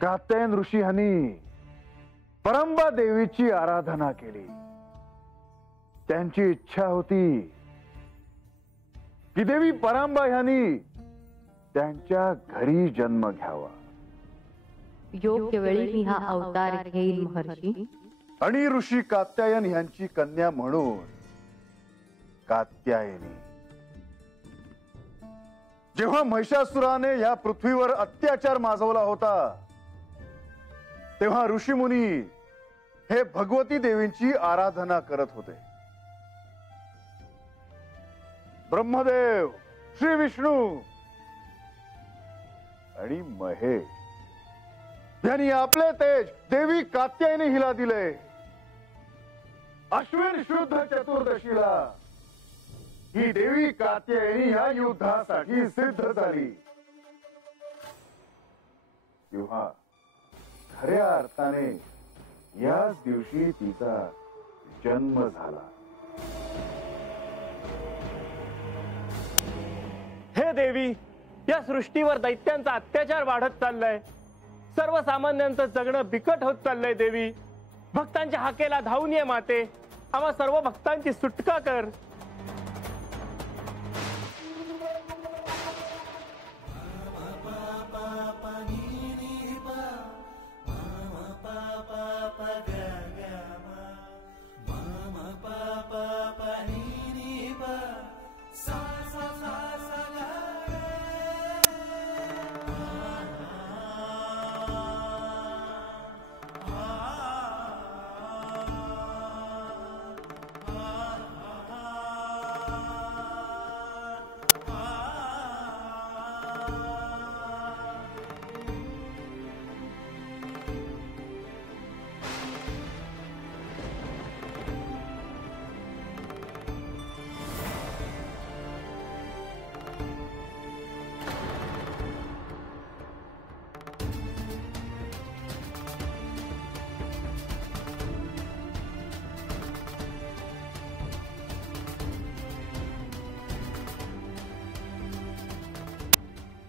कात्यायन ऋषी ह्यांनी परंबा देवीची आराधना केली। त्यांची इच्छा होती की देवी परंबा ह्यांनी त्यांच्या घरी जन्म घ्यावा। योग्य वेळी मी हा अवतार घेईल महर्षी। आणि ऋषी कात्यायन ह्यांची कन्या म्हणून कात्यायनी। जेव्हा महिषासुराने या पृथ्वीवर अत्याचार माजवला होता तेव्हा ऋषीमुनी हे भगवती देवींची आराधना करत होते। ब्रह्मदेव, श्री विष्णू आणि महेश यांनी आपले तेज देवी कात्यायनी हिला दिले। अश्विन शुद्ध चतुर्दशीला ही देवी कात्यायनी या युद्धासाठी सिद्ध झाली। तेव्हा खऱ्या अर्थाने याच दिवशी तिचा जन्म झाला। हे देवी, या सृष्टीवर दैत्यांचा अत्याचार वाढत चाललाय। सर्वसामान्यांचं जगणं बिकट होत चाललंय देवी। भक्तांच्या हाकेला धावून ये माते, आम्हा सर्व भक्तांची सुटका कर।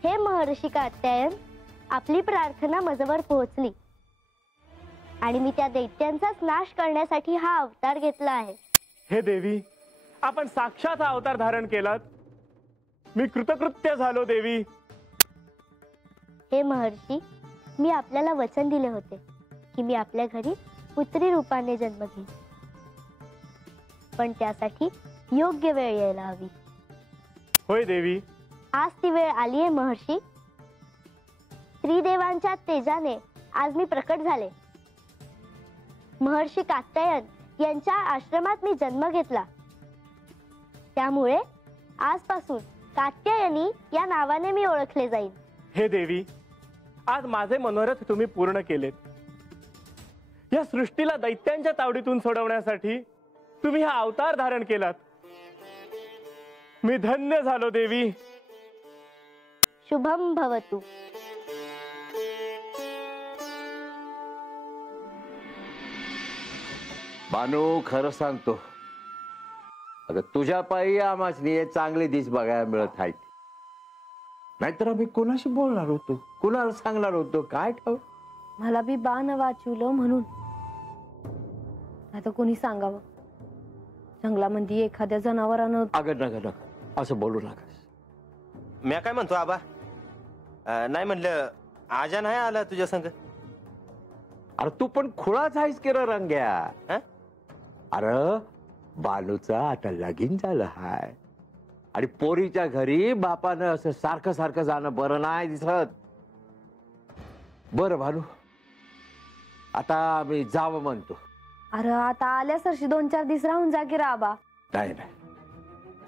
हे महर्षी कात्यायन, आपली प्रार्थना माझ्यावर पोहोचली आणि मी त्या दैत्यांचाच नाश करण्यासाठी हा अवतार घेतला आहे। हे देवी, आपण साक्षात हा अवतार धारण केलात। मी कृतकृत्य झालो देवी। हे महर्षी, मी आपल्याला वचन दिले होते की मी आपल्या घरी पुत्री रूपाने जन्म घेईन, पण त्यासाठी योग्य वेळ यायला हवी। होय देवी, आज ती वेळ आली आहे महर्षी। त्रिदेवांच्या तेजाने आज मी प्रकट झाले। महर्षी कात्यायन यांच्या आश्रमात मी जन्म घेतला, त्यामुळे आजपासून कात्यायनी या नावाने मी ओळखले जाईल। हे देवी, आज माझे मनोरथ तुम्ही पूर्ण केलेत। या सृष्टीला दैत्यांच्या तावडीतून सोडवण्यासाठी तुम्ही हा अवतार धारण केलात। मी धन्य झालो देवी। शुभम भवतु। बानू, खरं सांगतो, अगं तुझ्या पायी आम्हासनी चांगले दिस बघायला मिळत आहेत। नाहीतर आम्ही कोणाशी बोलणार होतो, कुणाला सांगणार होतो, काय ठाव। मला बी बाण वाचवलं म्हणून, आता कोणी सांगावं। जंगलामध्ये एखाद्या जनावरानं अगं नका असं बोलू नका। मी काय म्हणतो आबा, नाही म्हणलं आजा नाही आला तुझ्या संग? अरे तू पण खुळाच आहेस की रे रंग्या। अरे बालूचा आता लगीन झालं हाय आणि पोरीच्या घरी बापानं असं सारखं सारखं जाणं बरं नाही दिसत। बरं भानू, आता मी जावं म्हणतो। अरे आता आल्यासरशी 2-4 दिवस राहून जा की रे आबा। नाही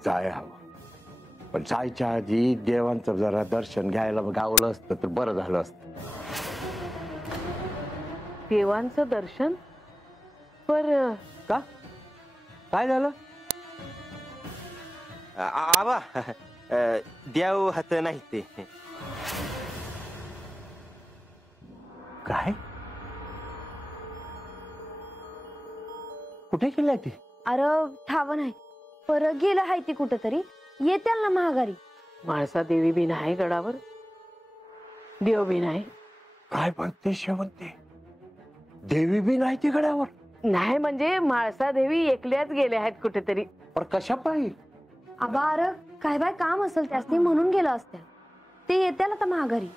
जाय हवं, पण जायच्या आधी देवांचं जरा दर्शन घ्यायला गावलं असतं तर बरं झालं असतं। देवांचं दर्शन? पर का काय झालं? आबा, देव हात नाही ते। काय? कुठे गेलाय ती? अरे ठाव नाही, पर गेलं हाय ती कुठंतरी, येत्याल ना महागारी। माळसा देवी बी नाही गडावर, देव बी नाही, काय म्हणते शेवंती? देवी बी नाही ती गड्यावर? नाही म्हणजे म्हाळसा देवी एकल्याच गेल्या आहेत कुठेतरी. पर कशा पायी? आबा अरे काय बाय काम असेल त्यासनी म्हणून गेलं असत्या. ते येत्याला तर माघारी.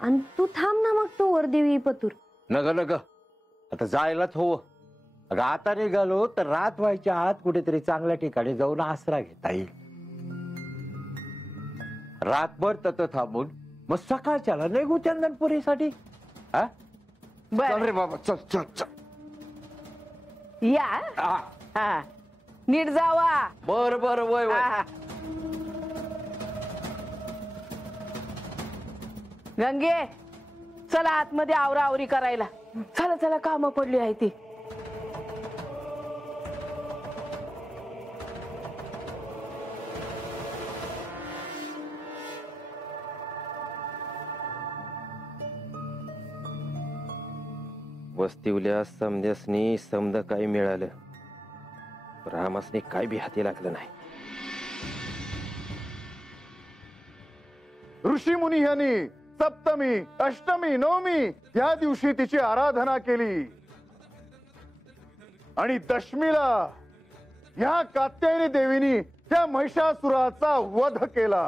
आणि तू थांब ना मग तो वर देवी पतूर. नग नग आता जायलाच हवं. अगं आता निघालो तर रात व्हायच्या आत कुठेतरी चांगल्या ठिकाणी जाऊन आसरा घेता येईल. रातभर तत थांबून मग सकाळच्याला निघू चंदनपुरीसाठी. हा चल बर रे बाबा चल चल चल. या हा. हा नीट जावा. बर बर वय वय. हा. गंगे चला आतमध्ये आवरा आवरी करायला. चला चला कामं पडली आहे ती. वस्तीवल्या समद्यासनी समद काही मिळालं, रामासनी काय बी हाती लागलं नाही. ऋषी मुनी यांनी सप्तमी, अष्टमी, नवमी या दिवशी तिची आराधना केली आणि दशमीला या कात्यायनी देवीनी त्या महिषासुराचा वध केला.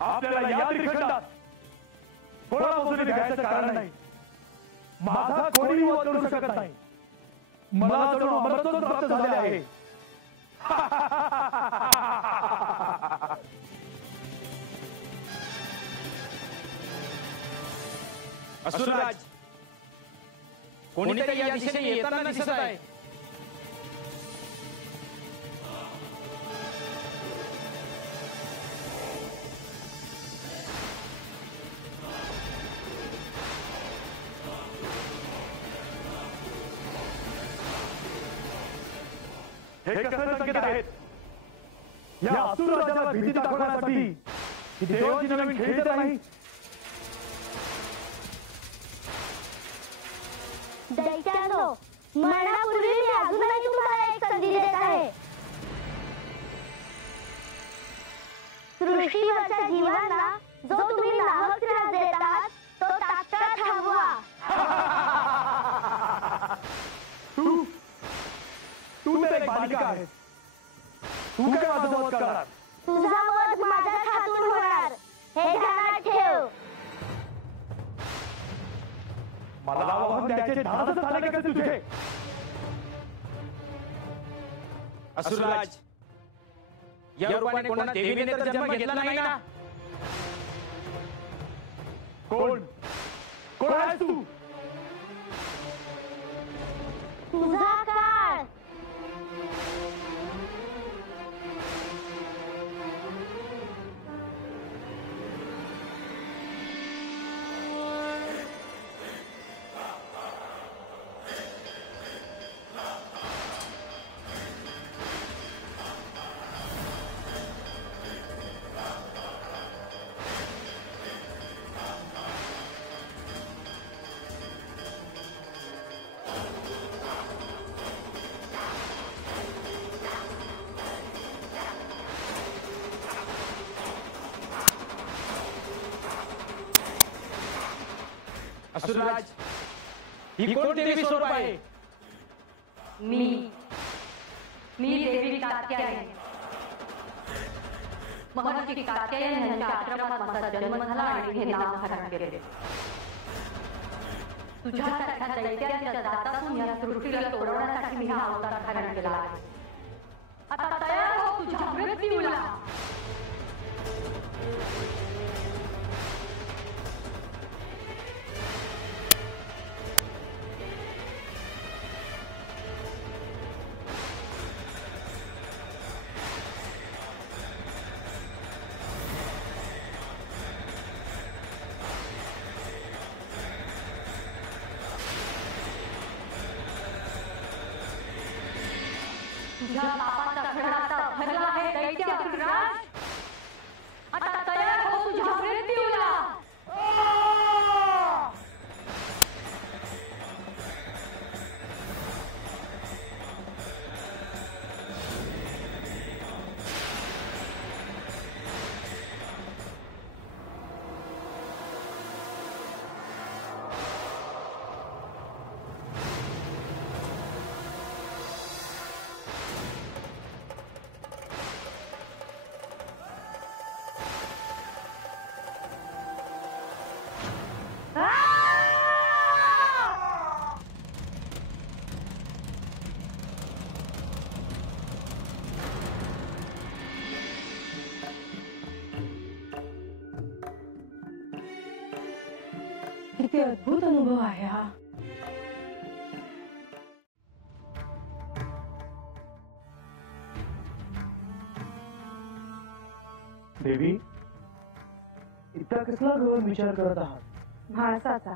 आपल्याला या त्रिखंडात कोणापासून घ्यायचं कारण नाही. माझा कोणी वध करू शकत नाही. मला जणू अमरत्व प्राप्त झाले आहे. असुरराज, कोणीतरी या दिशेने येताना दिसत आहे. हे कसले संकेत आहेत? या असुर राजाला भीती दाखवण्यासाठी ही देवाची नवीन खेळी तर नाही. दैत्यानो, मरणापूर्वी मी अजूनही तुम्हाला एक संधी देत आहे. सृष्टीवरच्या जीवांना जो तुम्ही नाहक त्रास देत आहात तो तात्काळ थांबवा. तू तर एक बालिका आहेस. तू काय माझा वध करणार? तुझा वध माझ्याच हातून होणार हे ध्यानात ठेव. मला आवाहन द्यायचे धाडस झाले का तुझे? असुरराज, या रूपाने कोणा देवीने तर जन्म घेतला नाही ना. कोण कोण आहेस तू? तुझा काळ. असुरराज, ही कोण देवी स्वरूप आहे? मी देवी कात्यायनी. महर्षी कात्यायन यांच्या आश्रमात माझा जन्म झाला आणि हे नाव धारण केले. तुझ्यासारख्या दैत्यांच्या दातातून या सृष्टीला तोडवण्यासाठी मी हा अवतार धारण केला आहे. आता तयार हो तुझ्या मृत्यूला. तुझ्या बापाचा घराचा भरला आहे दैत्य असुरराज. आता तयार हो तुझ्या मृत्यूला. किती अद्भुत अनुभव आहे हा. देवी, इतका कसला गहन विचार करत आहात? म्हाळसाचा.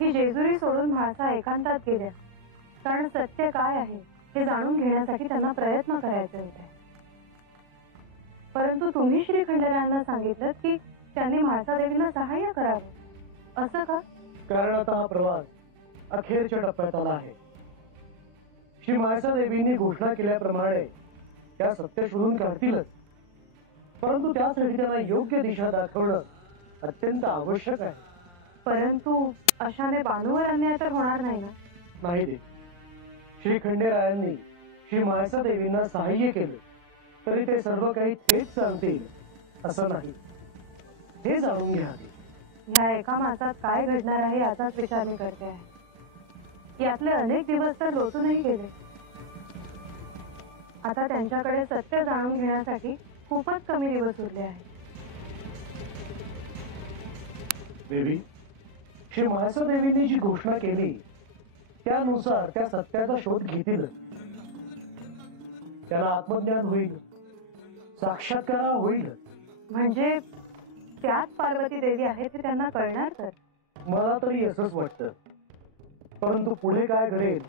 ही जेजुरी सोडून म्हाळसा एकांतात गेल्या कारण सत्य काय आहे हे जाणून घेण्यासाठी त्यांना प्रयत्न करायचे होते. परंतु तुम्ही श्री खंडेरायांना सांगितलं की त्यांनी म्हाळसा देवीला सहाय्य करावं. असं का? कारण आता हा प्रवास अखेरच्या टप्प्यात आला आहे. श्री म्हाळसा देवींनी घोषणा केल्याप्रमाणे त्या सत्य शोधून काढतीलच, परंतु त्यासाठी त्यांना योग्य दिशा दाखवणं अत्यंत आवश्यक आहे. परंतु अशाने बानूवर अन्याय तर होणार नाही ना? नाही दे. श्री खंडेरायांनी श्री म्हाळसा देवींना सहाय्य केले तरी ते सर्व काही तेच सांगतील असं नाही. हे जाणून घ्या. ह्या एका मासात काय घडणार आहे याचाच विचार मी करते आहे. यातले अनेक दिवस तर लोटूनही गेले. आता त्यांच्याकडे सत्य जाणून घेण्यासाठी खूपच कमी दिवस उरले आहेत. देवी, श्री म्हाळसा देवींनी जी घोषणा केली त्यानुसार त्या सत्याचा शोध घेतील. त्याला आत्मज्ञान होईल, साक्षात्कार होईल. म्हणजे त्यात पार्वती देवी आहे ते त्यांना कळणार तर? मला तरी असंच वाटतं. परंतु पुढे काय घडेल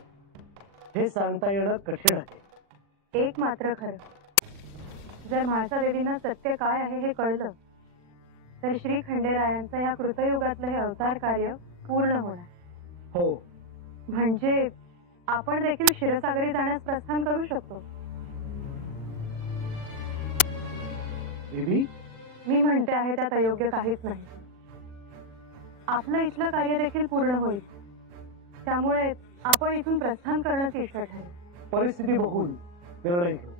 हे सांगता येणं कठीण आहे. एक मात्र खरं, जर म्हाळसा देवींना सत्य काय आहे हे कळलं तर श्री खंडेरायांचं या कृतयुगातलं हे अवतार कार्य पूर्ण होणार. हो. म्हणजे आपण देखील क्षीरसागरी जाण्यास प्रस्थान करू शकतो. देवी, मी म्हणते आहे त्यात अयोग्य काहीच नाही. आपलं इथलं कार्य देखील पूर्ण होईल. त्यामुळे आपण इथून प्रस्थान करणंच इष्ट ठरेल. परिस्थिती बघून निर्णय घेऊ.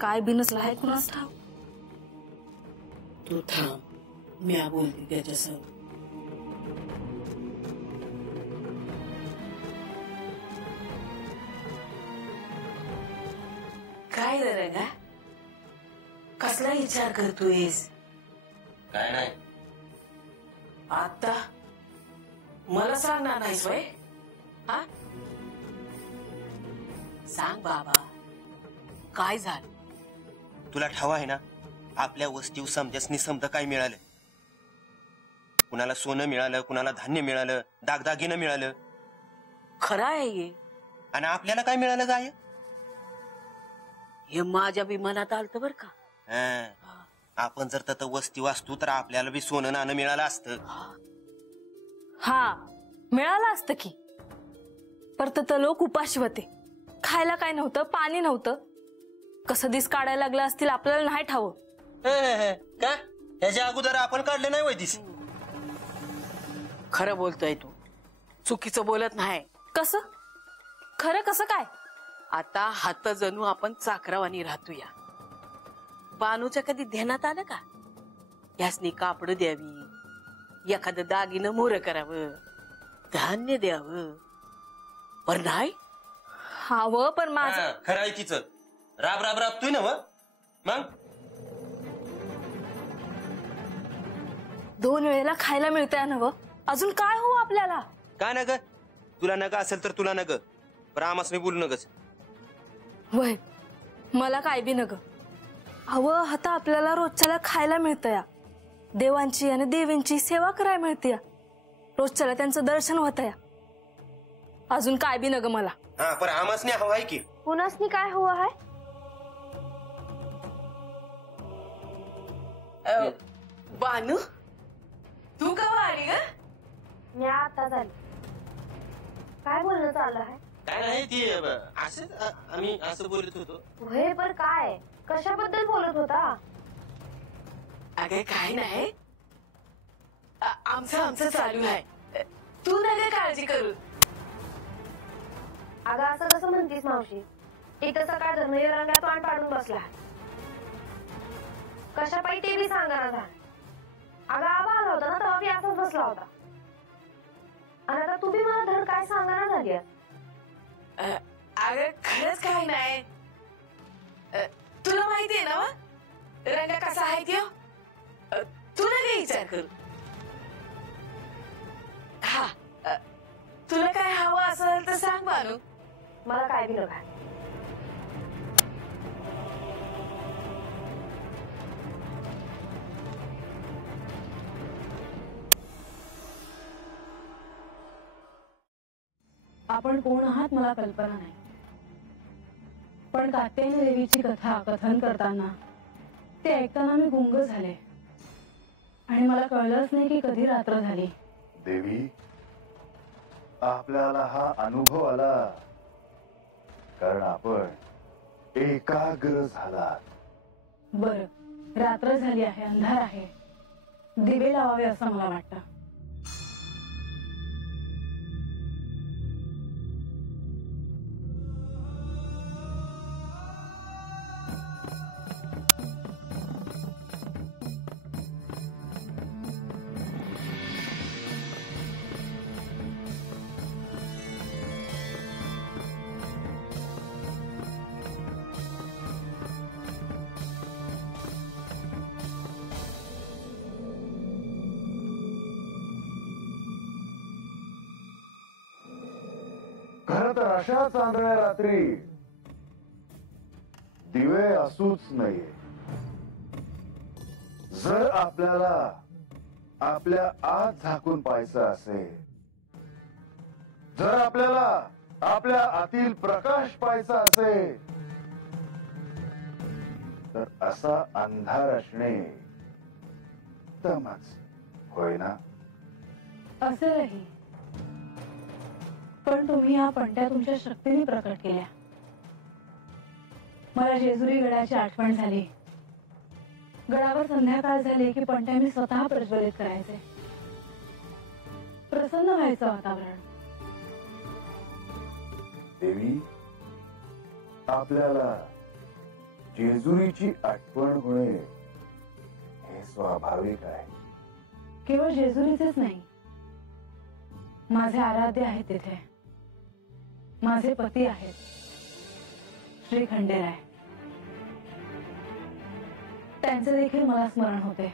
काय बिनसला आहे कुणास ठाव. तू थांब, मी बोलते त्याच्यासह. काय रे रंगा, कसला विचार करतोयस? काय नाही. आता मला सांगणार नाहीस वय? हा, सांग बाबा, काय झालं? तुला ठाव आहे ना, आपल्या वस्तीवर समजास निसमत काय मिळालं? कुणाला सोनं मिळालं, कुणाला धान्य मिळालं, दागदागिनं मिळालं. खरं आहे. आणि आपल्याला काय मिळालं काय? हे माझ्या विमानात आलत बर का. आपण जर तत वस्ती वाचतो तर आपल्याला बी सोनं नाणं मिळालं असतं. हा, मिळालं असतं की. पर तर लोक उपाशी होते, खायला काय नव्हतं, पाणी नव्हतं. कसं दिस काढायला लागलं असतील आपल्याला नाही ठावं. का ह्याच्या अगोदर आपण काढले नाही वय दिस? खरं बोलतोय तू, चुकीचं बोलत नाही. कसं खरं? कसं काय? आता हात जणू आपण चाकरावानी राहतोया. बानूच्या कधी ध्यानात आलं का यासनी कापड द्यावी, एखादं दागिनं मोर करावं, धान्य द्यावं? पर नाही. हावं, पण माझं खरं आहे तिचं. राब राब राबतोय ना मग. 2 वेळेला खायला मिळतंय नव, अजून काय हो आपल्याला? काय नग, तुला नग असेल तर तुला नग, पण आमासने बोलू नगच. वय मला काय बी नग. अव आता आपल्याला रोजच्याला खायला मिळतंय, देवांची आणि देवींची सेवा करायला मिळते, रोजच्याला त्यांचं दर्शन होतंय, अजून काय बी नग मला. हा पण आमासने हवं आहे की. कुणासनी काय हवं आहे? बानू तू का आली ग? मी आता झाली. काय बोलणं चाललं आहे? काय नाही ती असं आम्ही असं बोलत होतो. वय पर काय, कशाबद्दल बोलत होता? अगे काय नाही, आमचं चालू आहे, तू नाही काळजी करू. अगं असं कसं म्हणतीस मावशी? इथं सकाळ धरणं रंगात वाण पाडून बसला. कशा पायी ते बी सांगा ना. अगं आबा आला होता ना तेव्हा बी असाच बसला होता, आणि आता तू बी मला धड काय सांगा ना झाली. अगं खरंच काय नाही, तुला माहितीये ना रंगा कसा आहे त्यो, तुला काही विचार करू. हा तुला काय हवं असेल तर सांग बानू. मला काय बी नका. आपण कोण आहात मला कल्पना नाही, पण कात्यायनी देवीची कथा कथन करताना ते ऐकताना मी गुंग झाले आणि मला कळलंच नाही की कधी रात्र झाली. देवी, आपल्याला हा अनुभव आला कारण आपण एकाग्र झालात. बरं, रात्र झाली आहे, अंधार आहे, दिवे लावावे असं मला वाटतं. खरं तर अशा चांदण्या रात्री दिवे असूच नाहीये. जर आपल्याला आपल्या आत झाकून पाहायचं असेल, जर आपल्याला आपल्या आतील प्रकाश पाहायचा असेल, तर असा अंधार असणे उत्तमच होय ना? असेलही, पण तुम्ही या पणत्या तुमच्या शक्तीने प्रकट केल्या. मला जेजुरी गडाची आठवण झाली. गडावर संध्याकाळ झाली की पणत्या मी स्वतः प्रज्वलित करायचे. प्रसन्न व्हायचं वातावरण. देवी, आपल्याला जेजुरीची आठवण होणे हे स्वाभाविक आहे. केवळ जेजुरीचेच नाही, माझे आराध्य आहेत तिथे. माझे पती आहेत श्री खंडेराय, त्यांचे देखील मला स्मरण होते.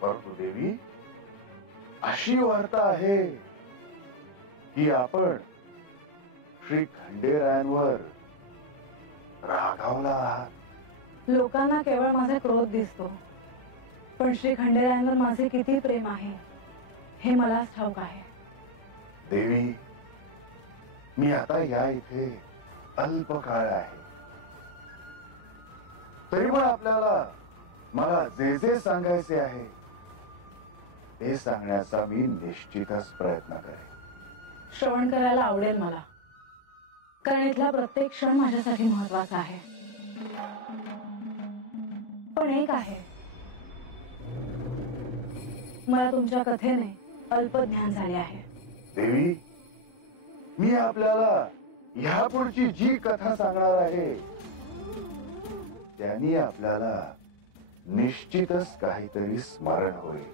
परंतु देवी, अशी वार्ता आहे की आपण श्री खंडेरायांवर रागावला आहात. लोकांना केवळ माझा क्रोध दिसतो, पण श्री खंडेरायांवर माझे किती प्रेम आहे हे मलाच ठाऊक आहे. देवी, मी आता या इथे अल्प काळ आहे, तरी पण आपल्याला मला जे जे सांगायचे आहे ते सांगण्याचा मी निश्चितच प्रयत्न करेन. श्रवण करायला आवडेल मला, कारण इथला प्रत्येक क्षण माझ्यासाठी महत्वाचा आहे. पण एक आहे, मला तुमच्या कथेने अल्प ज्ञान झाले आहे. देवी, मी आपल्याला ह्यापुढची जी कथा सांगणार आहे त्यांनी आपल्याला निश्चितच काहीतरी स्मरण होईल.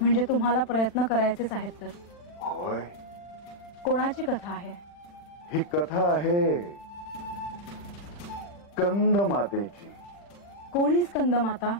म्हणजे तुम्हाला प्रयत्न करायचेच आहेत तर? होय. कोणाची कथा आहे ही? कथा आहे स्कंद मातेची. कोणी स्कंद माता?